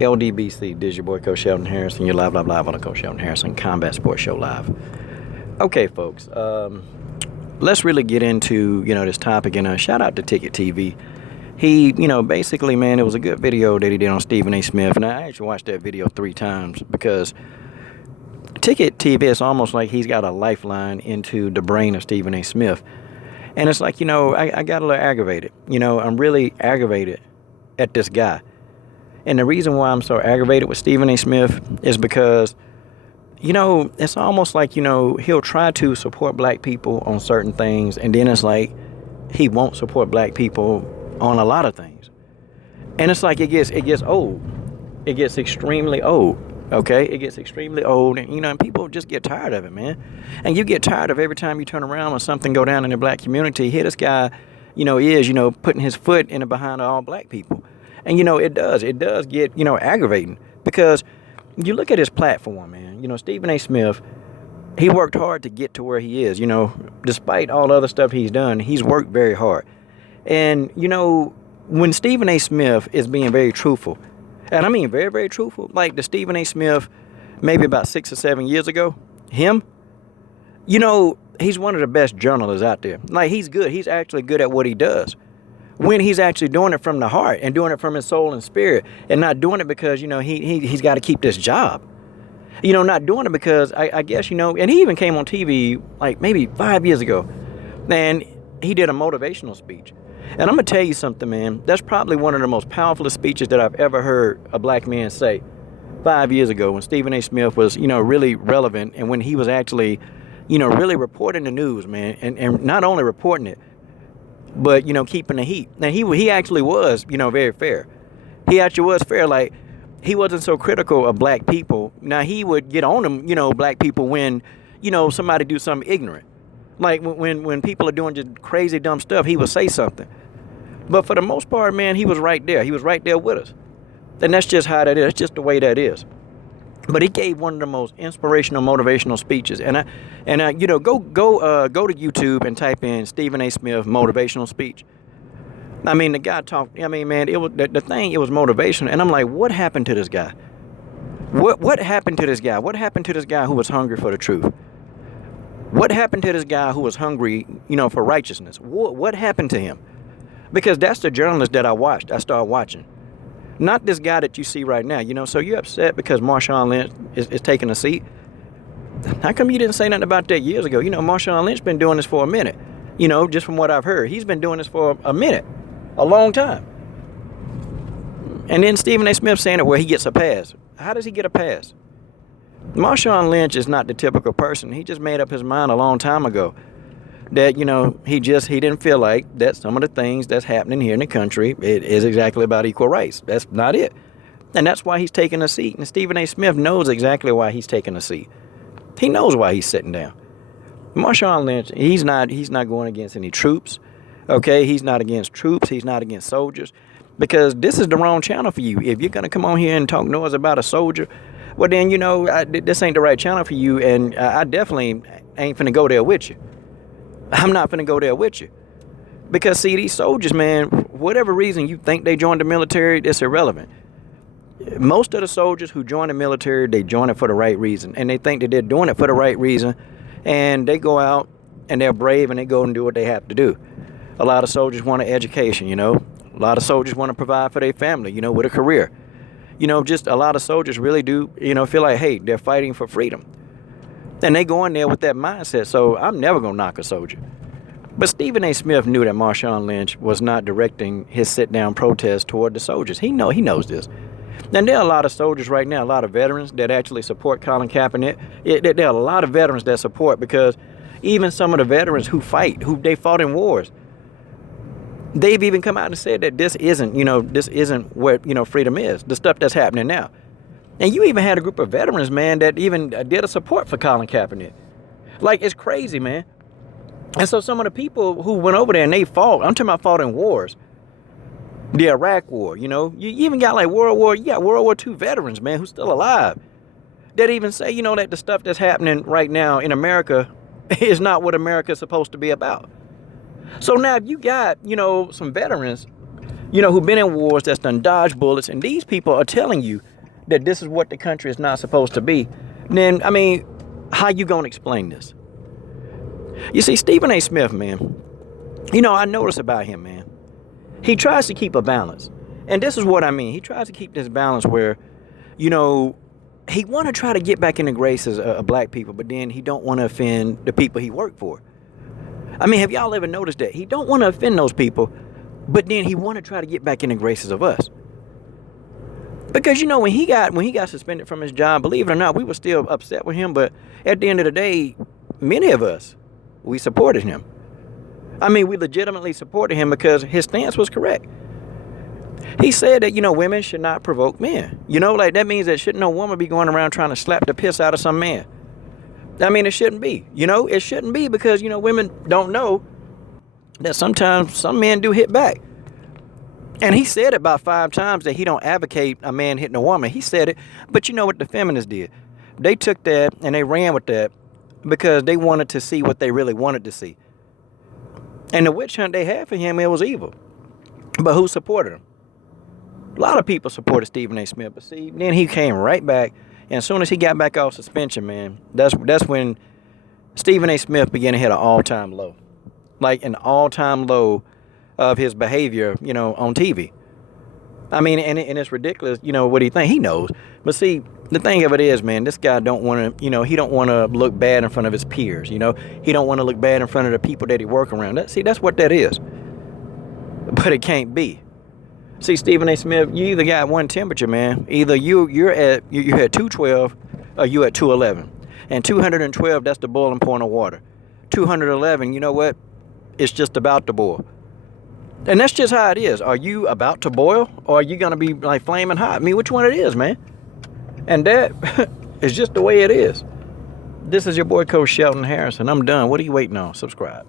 LDBC, this is your boy Coach Sheldon Harrison. You're live on the Coach Sheldon Harrison Combat Sports Show Live. Okay, folks, let's really get into, this topic. And shout out to Ticket TV. He, basically, man, it was a good video that he did on Stephen A. Smith. And I actually watched that video 3 times because Ticket TV, is almost like he's got a lifeline into the brain of Stephen A. Smith. And it's like, I got a little aggravated. I'm really aggravated at this guy. And the reason why I'm so aggravated with Stephen A. Smith is because, it's almost like, he'll try to support black people on certain things. And then it's like he won't support black people on a lot of things. And it's like it gets old. It gets extremely old. Okay? It gets extremely old. And, people just get tired of it, man. And you get tired of every time you turn around when something go down in the black community, here this guy, is, putting his foot in the behind of all black people. And, it does get, aggravating because you look at his platform, man. Stephen A. Smith, he worked hard to get to where he is. Despite all the other stuff he's done, he's worked very hard. And, when Stephen A. Smith is being very truthful, and I mean very, very truthful, like the Stephen A. Smith maybe about 6 or 7 years ago, him, he's one of the best journalists out there. Like, he's good. He's actually good at what he does. When he's actually doing it from the heart and doing it from his soul and spirit and not doing it because, he's got to keep this job. Not doing it because I guess, and he even came on TV like maybe 5 years ago and he did a motivational speech. And I'm going to tell you something, man. That's probably one of the most powerful speeches that I've ever heard a black man say 5 years ago when Stephen A. Smith was, really relevant and when he was actually, really reporting the news, man, and not only reporting it, but, keeping the heat. And he actually was, very fair. He actually was fair. Like, he wasn't so critical of black people. Now, he would get on them, black people when, somebody do something ignorant. Like, when people are doing just crazy, dumb stuff, he would say something. But for the most part, man, he was right there. He was right there with us. And that's just how that is. That's just the way that is. But he gave one of the most inspirational, motivational speeches. And go to YouTube and type in Stephen A. Smith motivational speech. I mean, the guy talked. I mean, man, it was the thing. It was motivational. And I'm like, what happened to this guy? What happened to this guy? What happened to this guy who was hungry for the truth? What happened to this guy who was hungry, for righteousness? What happened to him? Because that's the journalist that I started watching. Not this guy that you see right now, so you're upset because Marshawn Lynch is taking a seat. How come you didn't say nothing about that years ago? Marshawn Lynch been doing this for a minute, just from what I've heard. He's been doing this for a minute, a long time. And then Stephen A. Smith saying it where he gets a pass. How does he get a pass? Marshawn Lynch is not the typical person. He just made up his mind a long time ago that, he didn't feel like that some of the things that's happening here in the country, it is exactly about equal rights. That's not it. And that's why he's taking a seat. And Stephen A. Smith knows exactly why he's taking a seat. He knows why he's sitting down. Marshawn Lynch, he's not going against any troops. Okay, he's not against troops. He's not against soldiers. Because this is the wrong channel for you. If you're going to come on here and talk noise about a soldier, well then, this ain't the right channel for you. And I definitely ain't finna go there with you. I'm not finna go there with you. Because, see, these soldiers, man, whatever reason you think they joined the military, it's irrelevant. Most of the soldiers who join the military, they join it for the right reason. And they think that they're doing it for the right reason. And they go out and they're brave and they go and do what they have to do. A lot of soldiers want an education, A lot of soldiers want to provide for their family, with a career. Just a lot of soldiers really do, feel like, hey, they're fighting for freedom. And they go in there with that mindset. So I'm never going to knock a soldier. But Stephen A. Smith knew that Marshawn Lynch was not directing his sit-down protest toward the soldiers. He knows this. And there are a lot of soldiers right now, a lot of veterans that actually support Colin Kaepernick. There are a lot of veterans that support because even some of the veterans who they fought in wars, they've even come out and said that this isn't what, freedom is, the stuff that's happening now. And you even had a group of veterans, man, that even did a support for Colin Kaepernick. Like, it's crazy, man. And so some of the people who went over there and they fought, I'm talking about fought in wars. The Iraq War, you even got like World War II veterans, man, who's still alive. That even say, that the stuff that's happening right now in America is not what America is supposed to be about. So now if you got, some veterans, who've been in wars that's done dodged bullets, and these people are telling you that this is what the country is not supposed to be, then, I mean, how you gonna explain this? You see, Stephen A. Smith, man, you know, I notice about him, man, he tries to keep a balance. And this is what I mean. He tries to keep this balance where, you know, he want to try to get back in the graces of black people, but then he don't want to offend the people he worked for. I mean, have y'all ever noticed that? He don't want to offend those people, but then he want to try to get back in the graces of us. Because, you know, when he got suspended from his job, believe it or not, we were still upset with him, but at the end of the day, many of us, we supported him. I mean, we legitimately supported him because his stance was correct. He said that, you know, women should not provoke men. You know, like, that means that shouldn't no woman be going around trying to slap the piss out of some man. I mean, it shouldn't be. You know, it shouldn't be because, you know, women don't know that sometimes some men do hit back. And he said it about 5 times that he don't advocate a man hitting a woman. He said it, but you know what the feminists did? They took that and they ran with that because they wanted to see what they really wanted to see. And the witch hunt they had for him, it was evil. But who supported him? A lot of people supported Stephen A. Smith, but see, then he came right back, and as soon as he got back off suspension, man, that's when Stephen A. Smith began to hit an all-time low. Like an all-time low of his behavior, you know, on TV. I mean, and it's ridiculous, you know, what he think. He knows. But see, the thing of it is, man, this guy don't want to, you know, he don't want to look bad in front of his peers, you know. He don't want to look bad in front of the people that he work around. That's what that is. But it can't be. See, Stephen A. Smith, you either got one temperature, man. Either you're at 212 or you at 211. And 212, that's the boiling point of water. 211, you know what? It's just about to boil. And that's just how it is. Are you about to boil or are you going to be like flaming hot? I mean, which one it is, man? And that is just the way it is. This is your boy, Coach Shelton Harrison. I'm done. What are you waiting on? Subscribe.